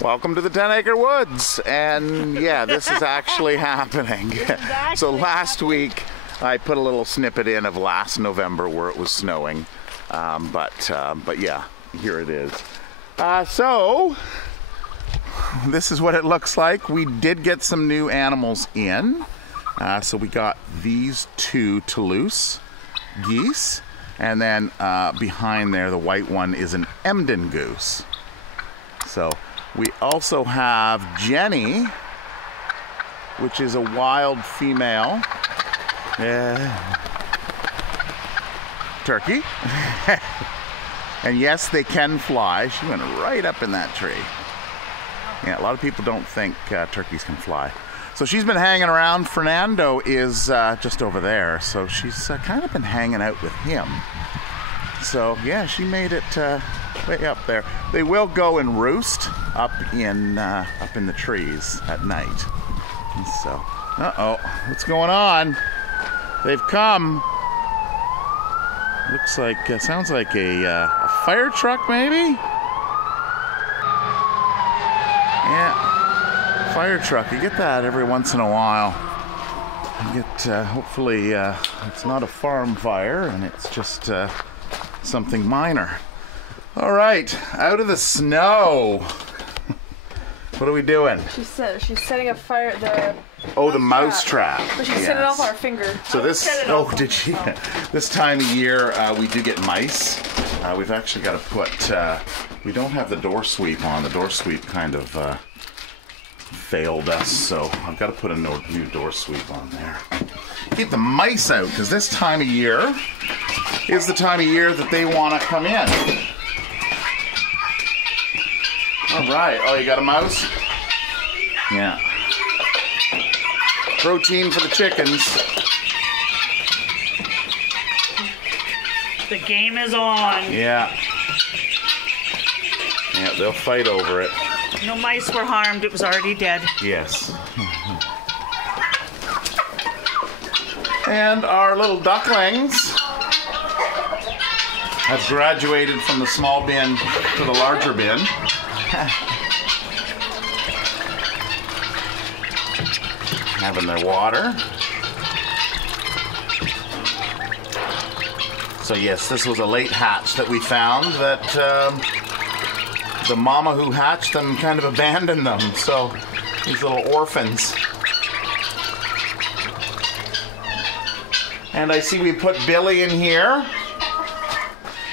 Welcome to the 10-acre woods, and yeah, this is actually happening. So last week I put a little snippet in of last November where it was snowing, but yeah, here it is. So this is what it looks like. We did get some new animals in. So we got these two Toulouse geese, and then behind there, the white one is an Emden goose. So we also have Jenny, which is a wild female turkey. And yes, they can fly. She went right up in that tree. Yeah, a lot of people don't think turkeys can fly. So she's been hanging around. Fernando is just over there, so she's kind of been hanging out with him. So yeah, she made it way up there. They will go and roost up in the trees at night. And so, what's going on? They've come. Looks like, sounds like a fire truck, maybe. Yeah, fire truck. You get that every once in a while. You get, hopefully, it's not a farm fire, and it's just something minor. All right, out of the snow. What are we doing? She's setting a fire. The mouse trap. But she set it off our finger. So this. Oh, did she? This time of year, we do get mice. We've actually got to put. We don't have the door sweep on. The door sweep kind of failed us, so I've got to put a new door sweep on there. Keep the mice out, because this time of year is the time of year that they want to come in. All right. Oh, you got a mouse? Yeah. Protein for the chickens. The game is on. Yeah. Yeah, they'll fight over it. No mice were harmed. It was already dead. Yes. And our little ducklings have graduated from the small bin to the larger bin. Having their water. So yes, this was a late hatch that we found that the mama who hatched them kind of abandoned them. So these little orphans. And I see we put Billy in here.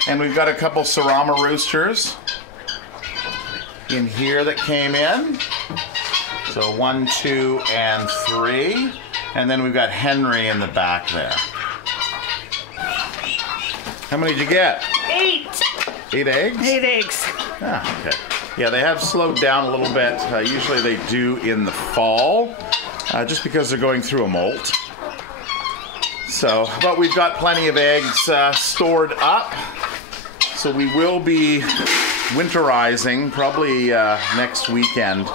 And we've got a couple Serama roosters in here that came in. So 1, 2, and 3. And then we've got Henry in the back there. How many did you get? 8. 8 eggs? 8 eggs. Ah, okay. Yeah, they have slowed down a little bit. Usually they do in the fall, just because they're going through a molt. So, but we've got plenty of eggs stored up. So we will be winterizing probably next weekend.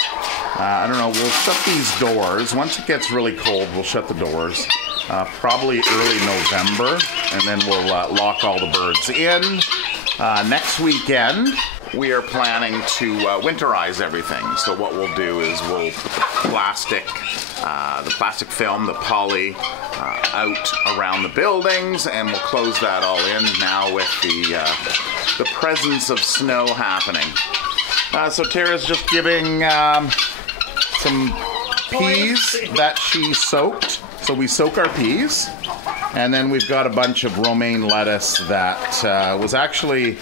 I don't know, we'll shut these doors. Once it gets really cold, we'll shut the doors. Probably early November, and then we'll lock all the birds in. Next weekend, we are planning to winterize everything. So what we'll do is we'll put the plastic film, the poly, out around the buildings, and we'll close that all in now with the presence of snow happening. So Tara's just giving some peas that she soaked. So we soak our peas, and then we've got a bunch of romaine lettuce that was actually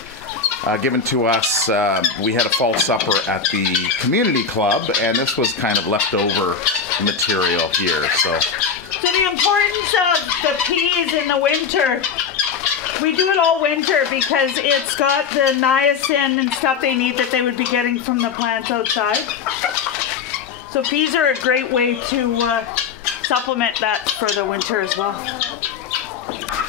given to us. We had a fall supper at the community club, and this was kind of leftover material here. So the importance of the peas in the winter. We do it all winter because it's got the niacin and stuff they need that they would be getting from the plants outside. So peas are a great way to supplement that for the winter as well.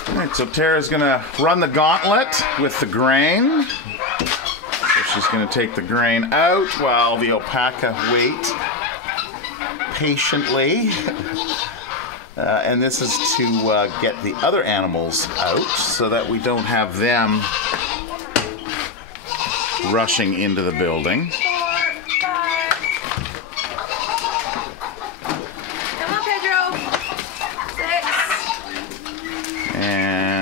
All right, so Tara's gonna run the gauntlet with the grain. So she's gonna take the grain out while the alpaca wait patiently. And this is to get the other animals out so that we don't have them rushing into the building.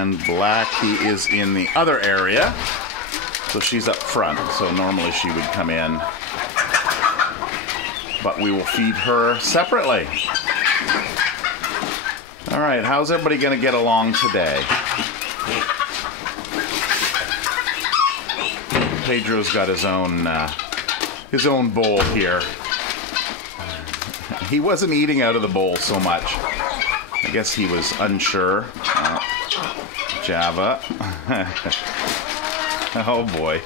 and Blackie is in the other area. So she's up front, so normally she would come in. But we will feed her separately. All right, how's everybody going to get along today? Pedro's got his own bowl here. He wasn't eating out of the bowl so much. I guess he was unsure. Java. Oh boy.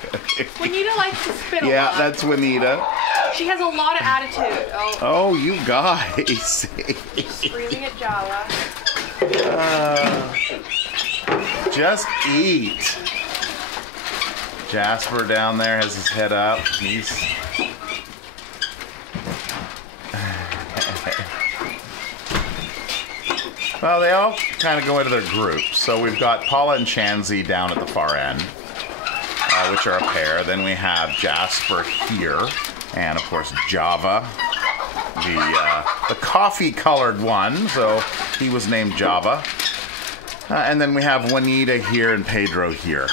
Juanita likes to spit a lot. Yeah, that's Juanita. She has a lot of attitude. Oh, you guys. Screaming at Java. Just eat. Jasper down there has his head up. He's... Well, they all kind of go into their groups. So we've got Paula and Chansey down at the far end, which are a pair. Then we have Jasper here, and of course Java, the coffee-colored one. So he was named Java. And then we have Juanita here and Pedro here.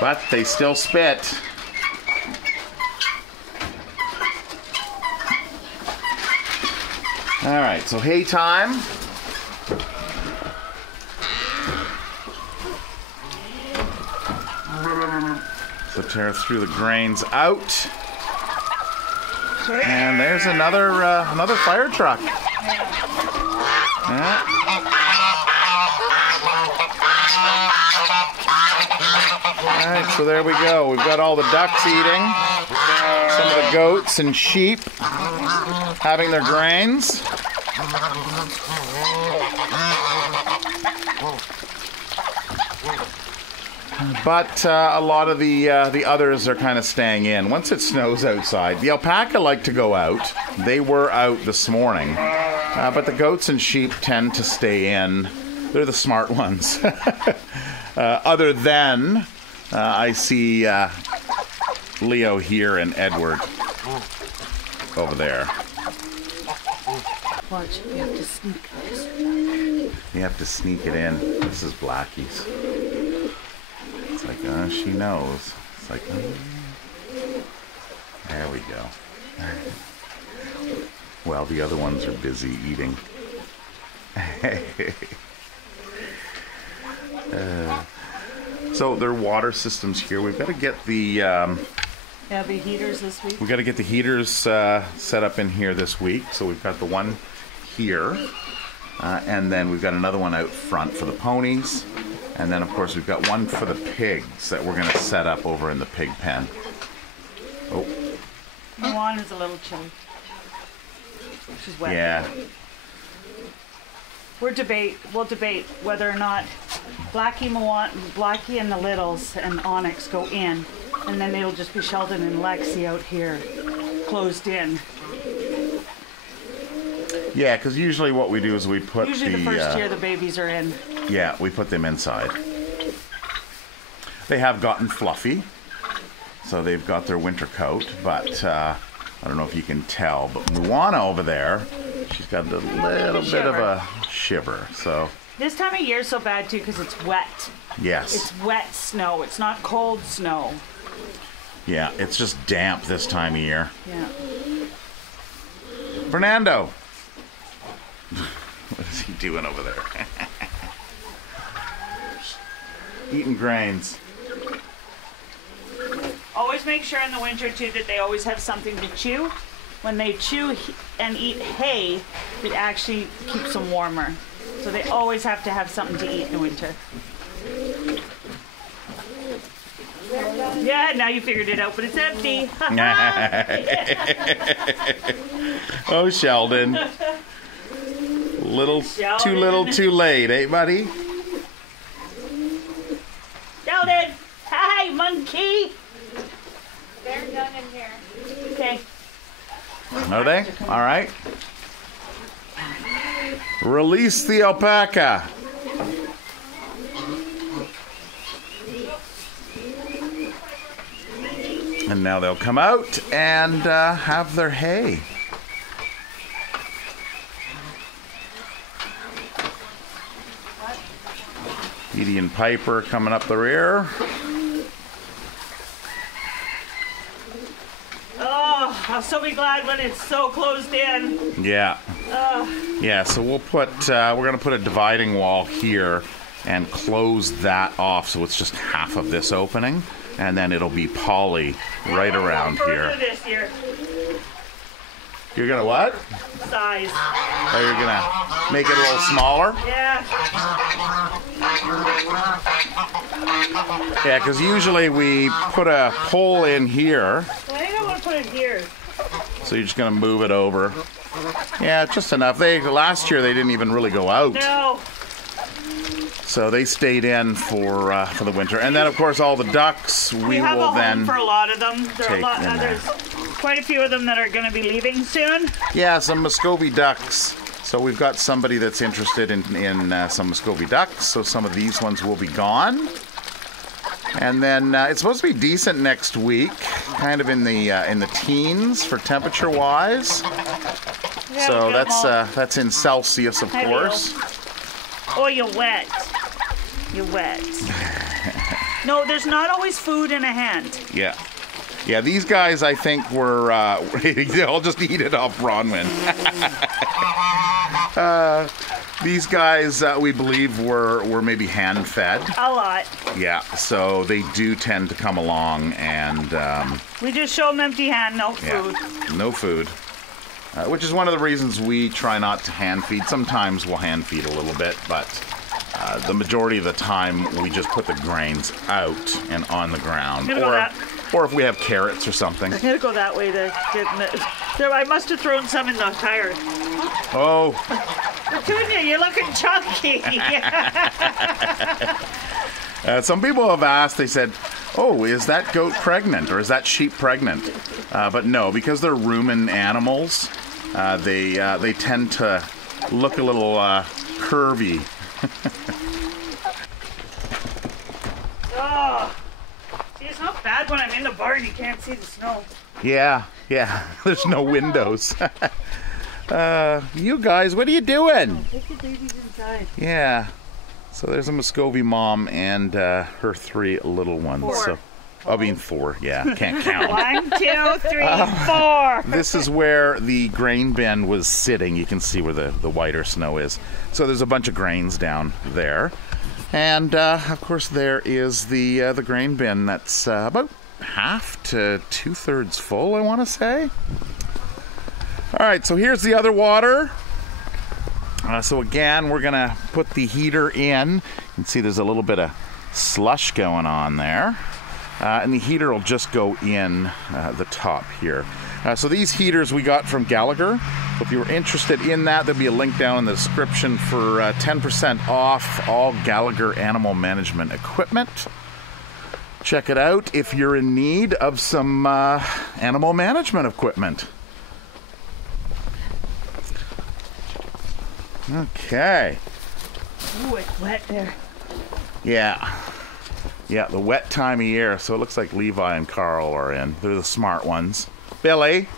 But they still spit. All right, so hay time. So tear through the grains out. And there's another fire truck. Yeah. All right, so there we go. We've got all the ducks eating. Some of the goats and sheep having their grains. But a lot of the others are kind of staying in. Once it snows outside, the alpaca like to go out. They were out this morning. But the goats and sheep tend to stay in. They're the smart ones. Other than I see Leo here and Edward over there. Watch, you have to sneak this. You have to sneak it in. This is Blackie's. It's like, she knows. It's like, there we go. Well, the other ones are busy eating. So there are water systems here. We've got to get the heaters this week. we've got to get the heaters set up in here this week. So we've got the one here, and then we've got another one out front for the ponies, and then of course we've got one for the pigs that we're going to set up over in the pig pen. Oh, Moana's a little chilly. She's wet. yeah. We'll debate whether or not Blackie and the Littles and Onyx go in, and then it'll just be Sheldon and Lexi out here, closed in. Yeah, because usually what we do is we put Usually the first year the babies are in. Yeah, we put them inside. They have gotten fluffy, so they've got their winter coat, but I don't know if you can tell, but Moana over there, she's got a little bit of a shiver. So this time of year is so bad too because it's wet. Yes. It's wet snow. It's not cold snow. Yeah, it's just damp this time of year. Yeah. Fernando. What is he doing over there? Eating grains. Always make sure in the winter too that they always have something to chew. When they chew and eat hay, it actually keeps them warmer. So they always have to have something to eat in the winter. Yeah, now you figured it out, but it's empty. Oh, Sheldon. Too little, too late, eh, buddy? Sheldon! Hi, monkey! They're done in here. Okay. Are they? All right. Release the alpaca. And now they'll come out and have their hay. Edie and Piper coming up the rear. Oh, I'll so be glad when it's so closed in. Yeah. Yeah, so we'll put, we're going to put a dividing wall here and close that off so it's just half of this opening. And then it'll be poly right around here. This year. You're going to what? Size. Oh, you're going to make it a little smaller? Yeah. Yeah, because usually we put a pole in here. Well, I think I want to put it here. So you're just going to move it over. Yeah, just enough. Last year they didn't even really go out. No. So they stayed in for the winter. And then, of course, all the ducks, we have will a then home for a lot of them. take There's quite a few of them that are going to be leaving soon. Yeah, some Muscovy ducks. So we've got somebody that's interested in some Muscovy ducks. So some of these ones will be gone. And then it's supposed to be decent next week, kind of in the teens for temperature-wise. Yeah, So that's in Celsius, of course. Oh, you're wet. You're wet. No, there's not always food in a hand. Yeah. Yeah, these guys, I think, were... they'll just eat it off Bronwyn. These guys, we believe, were maybe hand-fed. A lot. Yeah, so they do tend to come along and... we just show them empty hand, no food. Yeah, no food. Which is one of the reasons we try not to hand feed. Sometimes we'll hand feed a little bit, but the majority of the time we just put the grains out and on the ground. Or if we have carrots or something. I'm gonna go that way to get in it. There, I must have thrown some in the tire. Oh. Petunia, you're looking chunky. Some people have asked, they said, oh, is that goat pregnant or is that sheep pregnant? But no, because they're rumen animals, they tend to look a little curvy. Oh, see, it's not bad when I'm in the barn. You can't see the snow. Yeah. There's no windows. You guys, what are you doing? Take the babies inside. Yeah. So there's a Muscovy mom and her 3 little ones. 4. So, I mean 4. Yeah, can't count. 1, 2, 3, 4. This is where the grain bin was sitting. You can see where the whiter snow is. So there's a bunch of grains down there. And, of course, there is the grain bin that's about half to 2/3 full, I want to say. All right, so here's the other water. So again, we're going to put the heater in. You can see there's a little bit of slush going on there. And the heater will just go in the top here. So these heaters we got from Gallagher. If you were interested in that, there'll be a link down in the description for 10% off all Gallagher animal management equipment. Check it out if you're in need of some animal management equipment. Okay. Ooh, it's wet there. Yeah, the wet time of year. So it looks like Levi and Carl are in. They're the smart ones. Billy.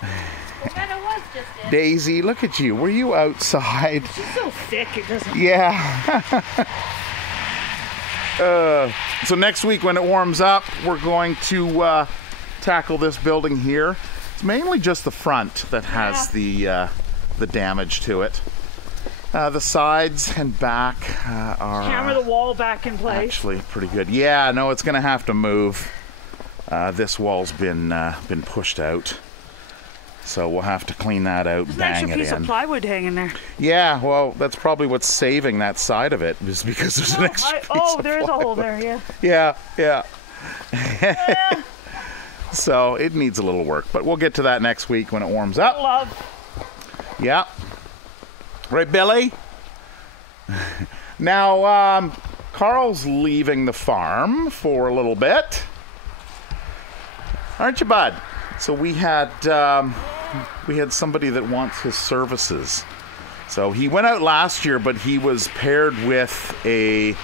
Yeah, it was just in. Daisy, look at you. Were you outside? She's so thick, it doesn't... Yeah. So next week when it warms up, we're going to tackle this building here. It's mainly just the front that has the damage to it. The sides and back are Hammer the wall back in place. actually pretty good. Yeah, no, it's going to have to move. This wall's been pushed out, so we'll have to clean that out, There's bang an extra it piece in. of plywood hanging there. Yeah, well, that's probably what's saving that side of it, is because there's an extra piece of there is a plywood. hole there, yeah. Yeah. So it needs a little work, but we'll get to that next week when it warms up. Love. Yeah. Right, Billy? Now, Carl's leaving the farm for a little bit. Aren't you, bud? So we had somebody that wants his services. So he went out last year, but he was paired with a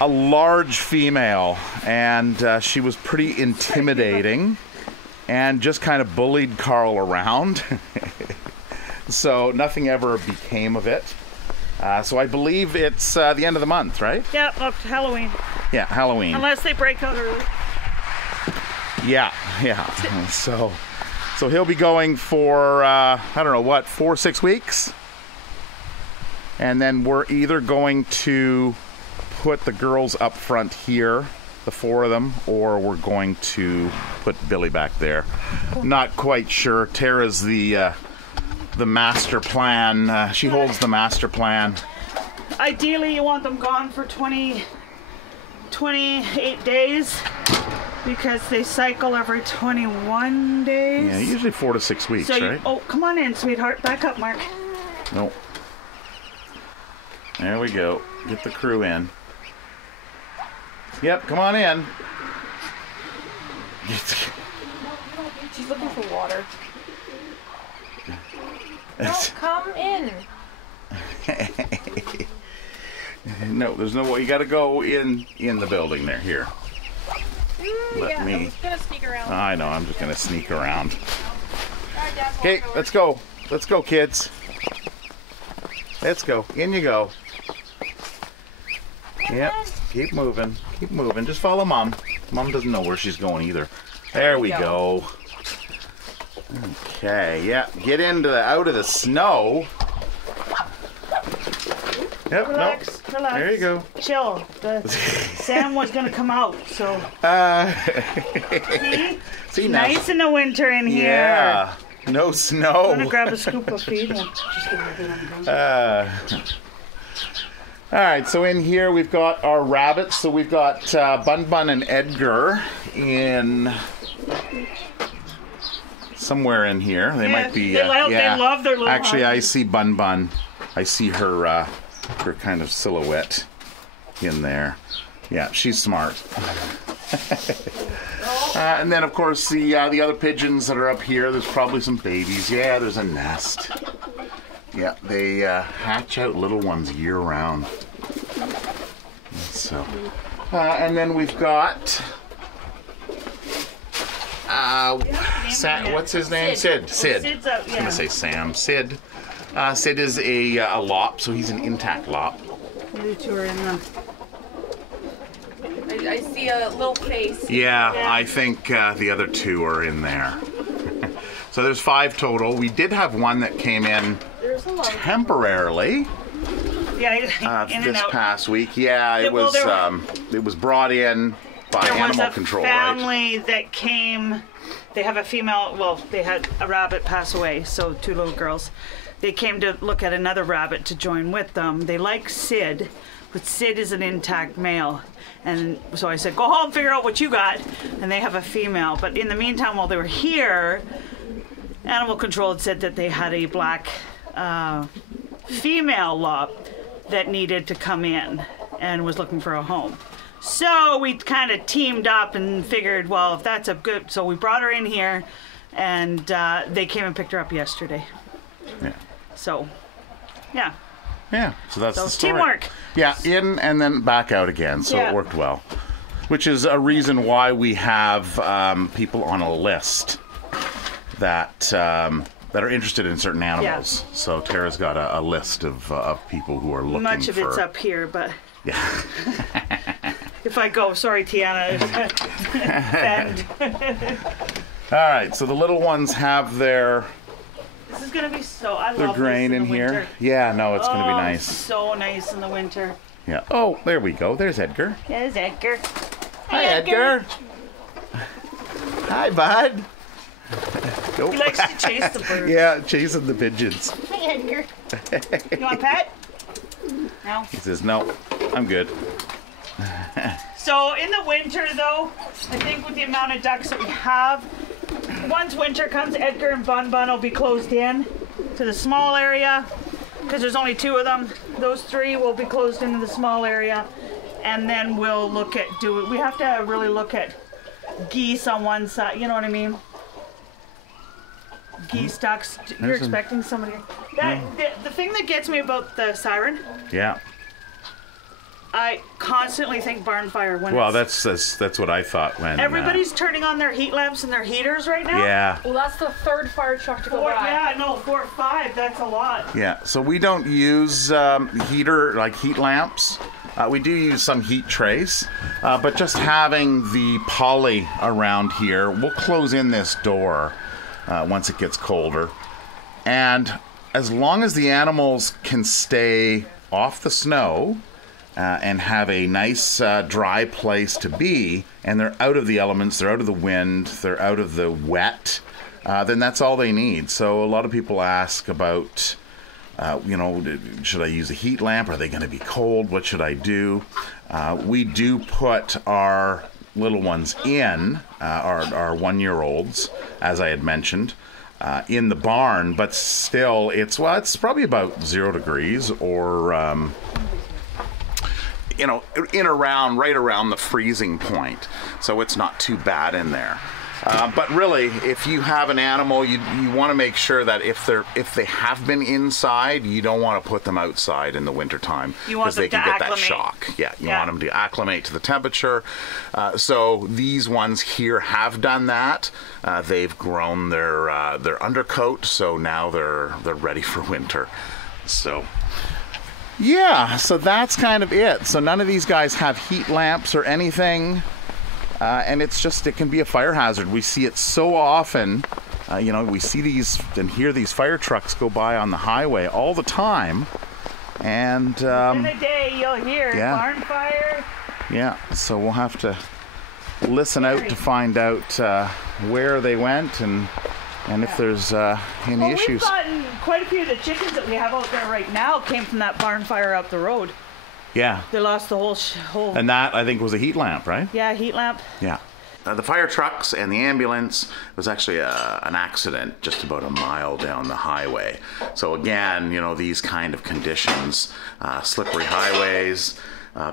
large female, and she was pretty intimidating and just kind of bullied Carl around. So nothing ever became of it. So I believe it's the end of the month, right? Yeah, up to Halloween. Yeah, Halloween. Unless they break out early. Yeah. So he'll be going for, I don't know, what, 4 or 6 weeks? And then we're either going to put the girls up front here, the 4 of them, or we're going to put Billy back there. Not quite sure. Tara's the master plan. She holds the master plan. Ideally, you want them gone for 28 days because they cycle every 21 days. Yeah, usually 4 to 6 weeks, so right? Oh, come on in, sweetheart. Back up, Mark. No. There we go. Get the crew in. Yep, come on in. She's looking for water. No, come in. No, there's no way. You got to go in the building there. Here. Let me. I'm just gonna sneak around. I know. I'm just gonna sneak around. All right, Dad, Okay, let's go. Let's go, kids. Let's go. In you go. Yep. Keep moving. Keep moving. Just follow Mom. Mom doesn't know where she's going either. There we go. Okay. Yeah. Get out of the snow. Yep. Relax. Relax. There you go. Chill. Sam was gonna come out, so. See now. Nice in the winter in here. Yeah. No snow. I'm gonna grab a scoop of feed. All right, so in here we've got our rabbits. So we've got Bun Bun and Edgar in somewhere in here. They might be. They love their little. Actually, I see Bun Bun. I see her kind of silhouette in there. Yeah, she's smart. And then, of course, the other pigeons that are up here. There's probably some babies. Yeah, there's a nest. Yeah, they hatch out little ones year round. So, and then we've got what's his name? Sid. Sid's out, yeah. I'm gonna say Sam. Sid. Sid is a lop, so he's an intact lop. The two are in them. I see a little face. Yeah, I think the other 2 are in there. So there's 5 total. We did have one that came in temporarily. Yeah, This past week. Yeah, it was brought in by animal control, there was a right? family that came. They have a female. Well, they had a rabbit pass away, so 2 little girls. They came to look at another rabbit to join with them. They like Sid, but Sid is an intact male. And so I said, go home, figure out what you got. And they have a female. But in the meantime, while they were here, animal control had said that they had a black female lop that needed to come in and was looking for a home. So we kind of teamed up and figured, well, if that's a good... So we brought her in here, and they came and picked her up yesterday. Yeah. So, yeah. Yeah, so that's the story. Teamwork. Yeah, in and then back out again, so it worked well. Which is a reason why we have people on a list that are interested in certain animals. Yeah. So Tara's got a list of people who are looking for... Much of it's up here, but... Yeah. If I go, sorry, Tiana. All right, so the little ones have their... This is gonna be so. I their love grain this in the here. Winter. Yeah, no, it's gonna be nice. So nice in the winter. Yeah. Oh, there we go. There's Edgar. There's Edgar. Hi, Edgar. Hi, bud. He likes to chase the birds. Yeah, chasing the pigeons. Hi, Edgar. You want a pet? No. He says, no, I'm good. So in the winter, though, I think with the amount of ducks that we have, once winter comes, Edgar and Bun Bun will be closed in to the small area because there's only 2 of them. Those 3 will be closed into the small area, and then we'll look at we have to really look at geese on one side. You know what I mean? Geese, ducks. You're expecting somebody. The thing that gets me about the siren. Yeah. I constantly think barn fire when Well, it's... that's what I thought when... Everybody's turning on their heat lamps and their heaters right now. Yeah. Well, that's the third fire truck to go by. Yeah, no, 4 or 5. That's a lot. Yeah, so we don't use heat lamps. We do use some heat trace, but just having the poly around here, we'll close in this door once it gets colder. And as long as the animals can stay off the snow and have a nice dry place to be, and they're out of the elements, they're out of the wind, they're out of the wet, then that's all they need. So a lot of people ask about, should I use a heat lamp? Are they going to be cold? What should I do? We do put our little ones in, our 1-year-olds, as I had mentioned, in the barn, but still it's probably about 0 degrees or, right around the freezing point. So it's not too bad in there. But really, if you have an animal, you want to make sure that if they have been inside, you don't want to put them outside in the wintertime because they can get that shock. Yeah, you want them to acclimate to the temperature. So these ones here have done that. They've grown their undercoat, so now they're ready for winter. So. Yeah, so that's kind of it. So none of these guys have heat lamps or anything. And it can be a fire hazard. We see it so often. We see these and hear these fire trucks go by on the highway all the time. And in a day, you'll hear barn fire. Yeah, so we'll have to listen out to find out where they went and if there's any issues. We've gotten quite a few of the chickens that we have out there right now came from that barn fire up the road. Yeah. They lost the whole... And that, I think, was a heat lamp, right? Yeah, heat lamp. Yeah. The fire trucks and the ambulance was actually an accident just about a mile down the highway. So again, these kind of conditions, slippery highways,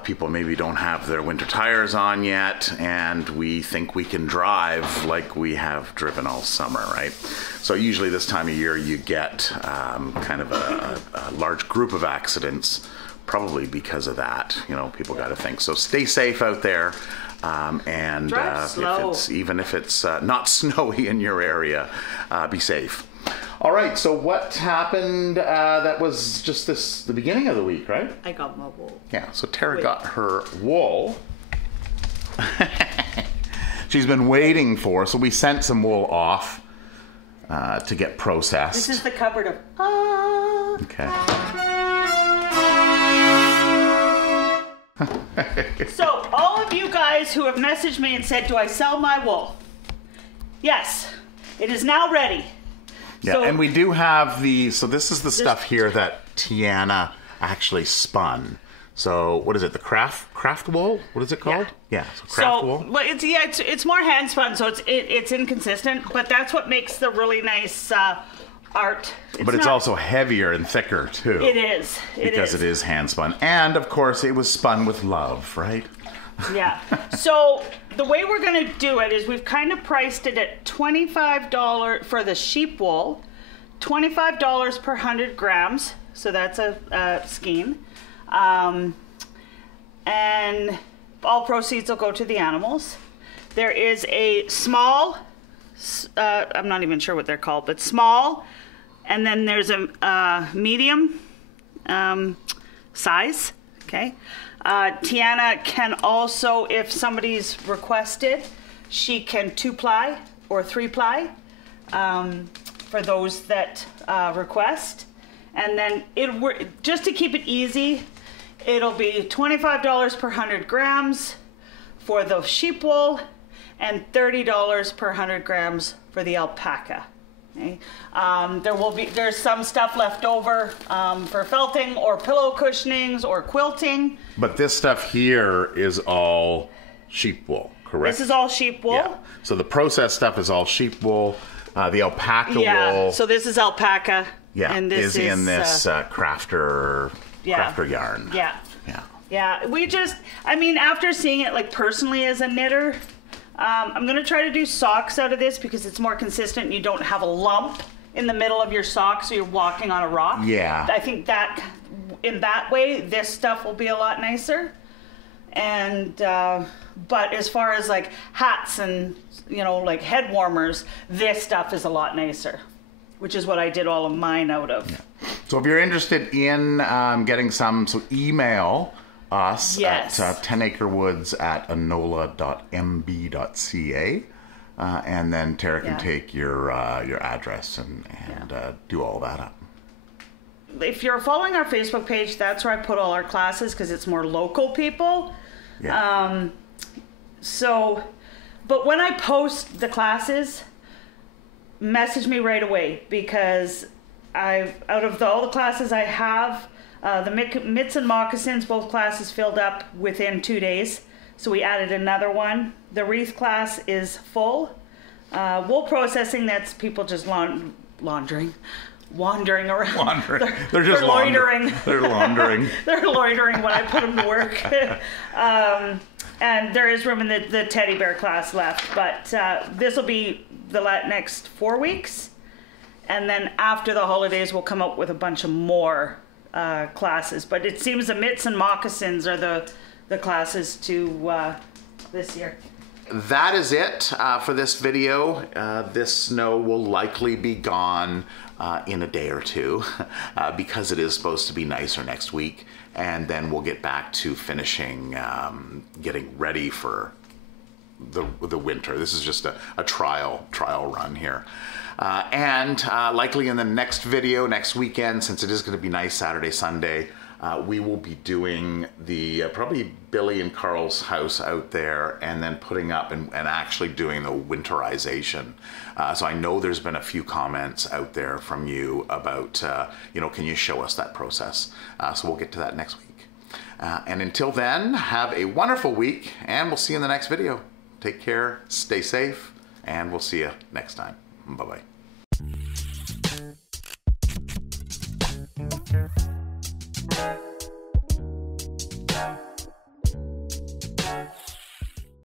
people maybe don't have their winter tires on yet, and we think we can drive like we have driven all summer, right? So usually this time of year you get kind of a large group of accidents, probably because of that. People got to think. So stay safe out there, and drive slow. Even if it's not snowy in your area, be safe. All right. So what happened? That was just the beginning of the week, right? I got my wool. Yeah. So Tara got her wool. She's been waiting for. So we sent some wool off to get processed. This is the cupboard of. Okay. So, all of you guys who have messaged me and said, do I sell my wool? Yes, it is now ready. Yeah, so, and we do have so this is the stuff here that Tiana actually spun. So, what is it, the craft wool? What is it called? Yeah, so craft wool. Well, it's more hand spun, so it's inconsistent, but that's what makes the really nice art. But it's also heavier and thicker too. It is. Because it is hand spun. And of course it was spun with love, right? Yeah. So the way we're going to do it is we've kind of priced it at $25 for the sheep wool, $25 per 100 grams. So that's a skein. And all proceeds will go to the animals. There is a small, I'm not even sure what they're called, but small. And then there's a medium size, okay? Tiana can also, if somebody's requested, she can 2-ply or 3-ply for those that request. And then just to keep it easy, it'll be $25 per 100 grams for the sheep wool and $30 per 100 grams for the alpaca. Okay. There's some stuff left over for felting or pillow cushionings or quilting. But this stuff here is all sheep wool, correct? This is all sheep wool. Yeah. So the processed stuff is all sheep wool. The alpaca wool. So this is alpaca. Yeah. And this is in this crafter yarn. Yeah. Yeah. Yeah. After seeing it like personally as a knitter, I'm going to try to do socks out of this because it's more consistent and you don't have a lump in the middle of your sock so you're walking on a rock. Yeah. I think that in that way, this stuff will be a lot nicer. And but as far as like hats and like head warmers, this stuff is a lot nicer, which is what I did all of mine out of. Yeah. So if you're interested in getting some, so email us at 10acrewoods@anola.mb.ca. And then Tara can take your address and do all that up. If you're following our Facebook page, that's where I put all our classes because it's more local people. Yeah. But when I post the classes, message me right away because out of all the classes I have, the mitts and moccasins, both classes filled up within 2 days. So we added another one. The wreath class is full. Wool processing, that's people just wandering around. They're just loitering. They're laundering. They're loitering when I put them to work. And there is room in the teddy bear class left. But this will be the next 4 weeks. And then after the holidays, we'll come up with a bunch of more classes. But it seems the mitts and moccasins are the classes to this year. That is it for this video. This snow will likely be gone in a day or two because it is supposed to be nicer next week. And then we'll get back to finishing, getting ready for the winter. This is just a trial run here. And likely in the next video, next weekend, since it is going to be nice Saturday, Sunday, we will be doing the probably Billy and Carl's house out there and then putting up and actually doing the winterization. So I know there's been a few comments out there from you about, can you show us that process? So we'll get to that next week. And until then, have a wonderful week and we'll see you in the next video. Take care, stay safe, and we'll see you next time. Bye-bye.